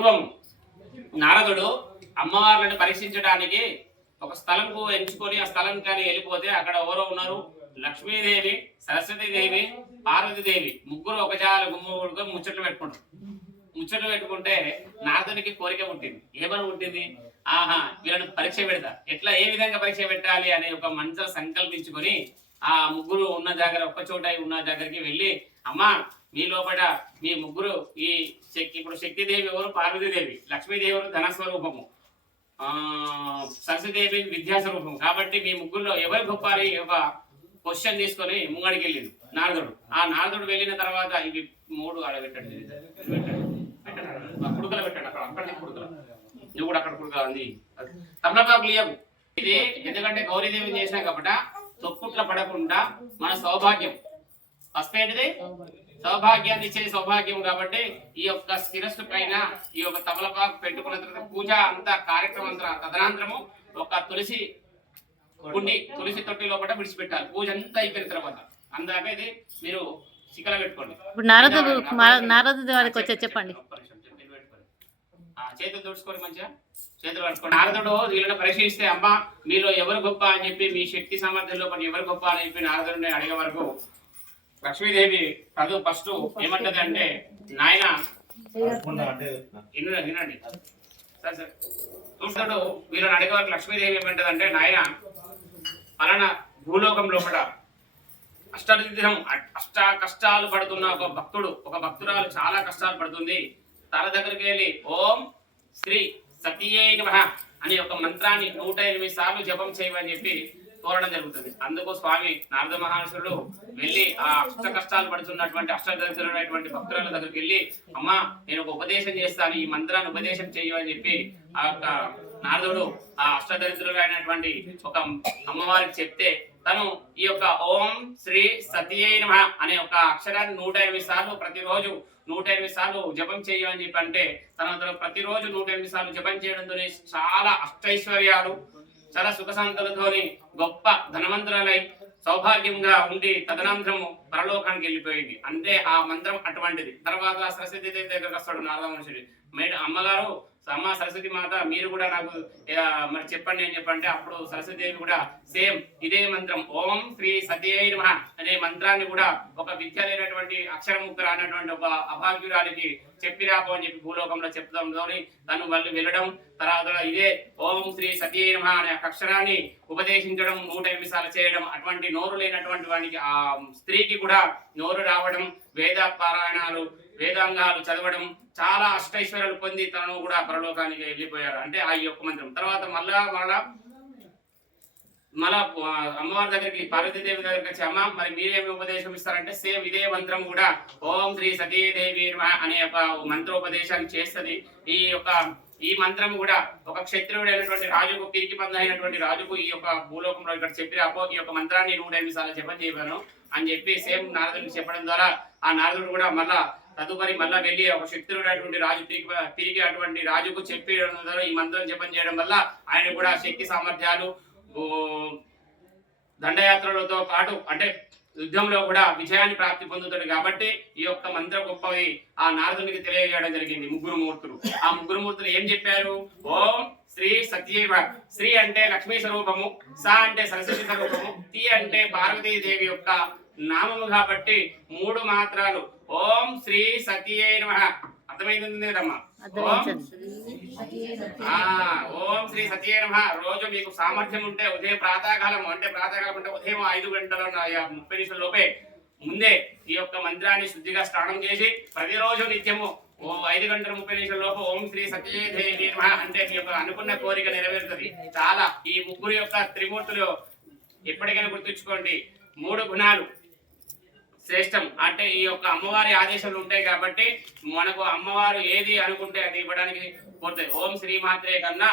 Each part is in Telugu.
పూర్వం నారదుడు అమ్మవార్లను పరీక్షించడానికి ఒక స్థలంకు ఎంచుకొని ఆ స్థలం కానీ వెళ్ళిపోతే అక్కడ ఎవరో ఉన్నారు, లక్ష్మీదేవి, సరస్వతీదేవి, పార్వతీదేవి ముగ్గురు ఒక జాల గుమ్ముడుగా ముచ్చట్లు పెట్టుకుంటారు. ముచ్చట్లు పెట్టుకుంటే నారదునికి కోరిక పుట్టింది. ఏమని పుట్టింది? ఆహా, వీళ్ళని పరీక్ష పెడతా, ఎట్లా ఏ విధంగా పరీక్ష పెట్టాలి అనే ఒక మనసులో సంకల్పించుకొని ఆ ముగ్గురు ఉన్న దగ్గర ఒక్క చోట ఉన్న దగ్గరికి వెళ్ళి, అమ్మా మీ లోపల మీ ముగ్గురు ఈ ఇప్పుడు శక్తిదేవి ఎవరు? పార్వతీదేవి. లక్ష్మీదేవి ఎవరు? ధనస్వరూపము. సరస్వతీదేవి విద్యాస్వరూపం. కాబట్టి మీ ముగ్గురులో ఎవరు గొప్ప అని ఒక క్వశ్చన్ తీసుకొని ముంగడికి వెళ్ళింది నారదుడు. ఆ నారదుడు వెళ్ళిన తర్వాత ఇవి మూడు ఆడబెట్టండి, కుడుకలు పెట్టండి, అక్కడ అక్కడ కుడుకలు, నువ్వు కూడా అక్కడ కుడుకలు అంది తమలపాకు లేవు. ఇది ఎందుకంటే గౌరీదేవిని చేసినా కాబట్టి తొక్కుట్ల పడకుండా మన సౌభాగ్యం. ఫస్ట్ ఏంటిది? సౌభాగ్యాన్ని ఇచ్చే సౌభాగ్యం. కాబట్టి ఈ యొక్క శిరస్సు పైన ఈ యొక్క తమలపాకు పెట్టుకున్న తర్వాత పూజ అంతా కార్యక్రమం తదనంతరము ఒక తులసి కుండి, తులసి తొట్టి లోపల విడిచిపెట్టాలి. పూజ అంతా అయిపోయిన తర్వాత అందాక ఇది మీరు శిఖల పెట్టుకోండి. నారదు వారికి వచ్చే చెప్పండి. చేతులు తుడుచుకొని మంచిగా చేతులు పట్టుకోండి. నారదుడు వీళ్ళని పరిశీలిస్తే, అమ్మ మీలో ఎవరు గొప్ప అని చెప్పి, మీ శక్తి సామర్థ్యంలో ఎవరు గొప్ప అని చెప్పి నారదుడిని అడిగే వరకు లక్ష్మీదేవి చదువు ఫస్ట్ ఏమంటది అంటే, నాయన వినండి సరే సరే చూస్తాడు. వీళ్ళని అడిగే వరకు లక్ష్మీదేవి ఏమంటది అంటే, నాయన పలానా భూలోకం లోపల అష్టదినం అష్ట కష్టాలు పడుతున్న ఒక భక్తుడు, ఒక భక్తురాలు చాలా కష్టాలు పడుతుంది. తన దగ్గరికి వెళ్ళి ఓం శ్రీ సతీయై నమః అనే ఒక మంత్రాన్ని 108 సార్లు జపం చేయమని చెప్పి కోరడం జరుగుతుంది. అందుకు స్వామి నారద మహర్షులు వెళ్ళి ఆ అష్ట కష్టాలు పడుతున్నటువంటి అష్టదరిద్రులైనటువంటి భక్తుల దగ్గరికి వెళ్ళి, అమ్మా నేను ఒక ఉపదేశం చేస్తాను, ఈ మంత్రాన్ని ఉపదేశం చేయమని చెప్పి ఆ యొక్క నారదుడు ఆ అష్టదరిద్రులైనటువంటి ఒక అమ్మవారికి చెప్తే, తను ఈ యొక్క ఓం శ్రీ సతీయై నమః అనే ఒక అక్షరాన్ని 108 సార్లు ప్రతిరోజు 108 సార్లు జపం చేయమని చెప్పి అంటే, తన ప్రతిరోజు 108 సార్లు జపం చేయడంతోనే చాలా అష్టైశ్వర్యాలు, చాలా సుఖశాంతులతోని గొప్ప ధనవంతురాలై సౌభాగ్యంగా ఉండి తదనంతరము పరలోకానికి వెళ్ళిపోయింది. అంటే ఆ మంత్రం అటువంటిది. తర్వాత సరస్వతి దేవి దగ్గరకు వస్తాడు నారద మహర్షి. అమ్మగారు, అమ్మ సరస్వతి మాత మీరు కూడా నాకు మరి చెప్పండి అని చెప్పంటే, అప్పుడు సరస్వతీదేవి కూడా సేమ్ ఇదే మంత్రం ఓం శ్రీ సతీయై నమః అనే మంత్రాన్ని కూడా ఒక విద్య లేనటువంటి అక్షరముక్త రానటువంటి ఒక అభాగ్యురాలికి చెప్పిరాపో అని చెప్పి భూలోకంలో చెప్తాంతో తను వాళ్ళు వెళ్ళడం, తర్వాత ఇదే ఓం శ్రీ సతీయై నమః అనే అక్షరాన్ని ఉపదేశించడం, 108 సార్లు చేయడం. అటువంటి నోరు లేనటువంటి వానికి ఆ స్త్రీకి కూడా నోరు రావడం, వేద పారాయణాలు వేదాంగాలు చదవడం, చాలా అష్టైశ్వర్యాలు పొంది తను కూడా పరలోకానికి వెళ్ళిపోయారు. అంటే ఆ యొక్క మంత్రం. తర్వాత మళ్ళా అమ్మవారి దగ్గరికి పార్వతీదేవి దగ్గరికి వచ్చి, అమ్మ మరి మీరేమి ఉపదేశం ఇస్తారంటే, సేమ్ ఇదే మంత్రం కూడా ఓం శ్రీ సతీదేవి అనే ఒక మంత్రోపదేశాన్ని చేస్తుంది. ఈ మంత్రం కూడా ఒక క్షత్రియుడు అయినటువంటి రాజుకు, పిరికి పంద అయినటువంటి రాజుకు ఈ యొక్క భూలోకంలో ఇక్కడ చెప్పిరాపో ఈ యొక్క మంత్రాన్ని 108 సార్లు జపం చేయను అని చెప్పి సేమ్ నారదుడికి చెప్పడం ద్వారా ఆ నారదుడు కూడా తదుపరి వెళ్ళి ఒక శక్తుడైనటువంటి రాజు, తిరిగి అటువంటి రాజుకు చెప్పడం ద్వారా ఈ మంత్రం జపం చేయడం వల్ల ఆయన కూడా శక్తి సామర్థ్యాలు, దండయాత్రలతో పాటు అంటే యుద్ధంలో కూడా విజయాన్ని ప్రాప్తి పొందుతాడు. కాబట్టి ఈ యొక్క మంత్ర గొప్పది ఆ నారదునికి తెలియజేయడం జరిగింది. ముగ్గురు మూర్తులు, ఆ ముగ్గురు మూర్తులు ఏం చెప్పారు? ఓం శ్రీ సత్యైవ. శ్రీ అంటే లక్ష్మీ స్వరూపము, స అంటే సరస్వతి స్వరూపము, తి అంటే పార్వతీదేవి యొక్క నామము. కాబట్టి 3 మాత్రాలు ఓం శ్రీ సతీయై నమః. అర్థమైంది కదమ్మా? ఓం శ్రీ సతీయై నమః. రోజు మీకు సామర్థ్యం ఉంటే ఉదయం ప్రాతకాలం అంటే ఉదయం 5 గంటల 30 నిమిషాల లోపే ముందే ఈ యొక్క మంత్రాన్ని శుద్ధిగా స్నానం చేసి ప్రతిరోజు నిత్యము 5 గంటల 30 నిమిషాల లోపు ఓం శ్రీ సతీదేవి నమః అంటే మీ యొక్క అనుకున్న కోరిక నెరవేరుతుంది. చాలా ఈ ముగ్గురు యొక్క త్రిమూర్తులు ఎప్పటికైనా గుర్తుంచుకోండి. 3 గుణాలు శ్రేష్టం. అంటే ఈ యొక్క అమ్మవారి ఆదేశాలు ఉంటాయి కాబట్టి మనకు అమ్మవారు ఏది అనుకుంటే అది ఇవ్వడానికి కోరుతుంది. ఓం శ్రీ మాత్రే కన్నా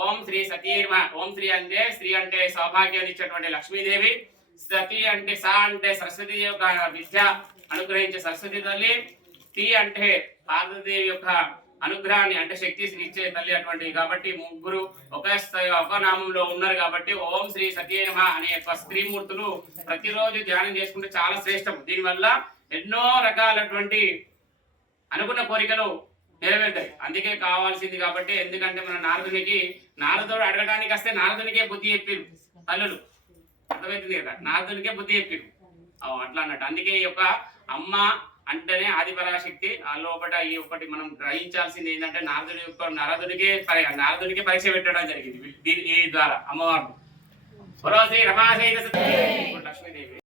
ఓం శ్రీ సతీర్మ. ఓం శ్రీ అంటే శ్రీ అంటే సౌభాగ్యాన్ని ఇచ్చేటువంటి లక్ష్మీదేవి, సతీ అంటే సా అంటే సరస్వతి యొక్క విద్య అనుగ్రహించే సరస్వతి తల్లి, తి అంటే పార్వతీదేవి యొక్క అనుగ్రహాన్ని అంటే శక్తిని ఇచ్చే తల్లి అటువంటిది. కాబట్టి ముగ్గురు ఒక నామంలో ఉన్నారు. కాబట్టి ఓం శ్రీ సతీయై నమః అనే స్త్రీమూర్తులు ప్రతిరోజు ధ్యానం చేసుకుంటే చాలా శ్రేష్టం. దీనివల్ల ఎన్నో రకాలటువంటి అనుకున్న కోరికలు నెరవేరుతాయి. అందుకే కావాల్సింది కాబట్టి, ఎందుకంటే మన నారదుడు అడగడానికి వస్తే నారదునికే బుద్ధి చెప్పిరు తల్లులు, అర్థమవుతుంది కదా, నారదునికే బుద్ధి చెప్పిరు అట్లా అన్నట్టు. అందుకే ఈ యొక్క అమ్మ అంటేనే ఆదిపరాశక్తి. ఆ లోపల ఈ ఒకటి మనం గ్రహించాల్సింది ఏంటంటే నారదునికే పరీక్ష పెట్టడం జరిగింది ఈ ద్వారా అమ్మవారు. శ్రీ రమాశైత లక్ష్మీదేవి.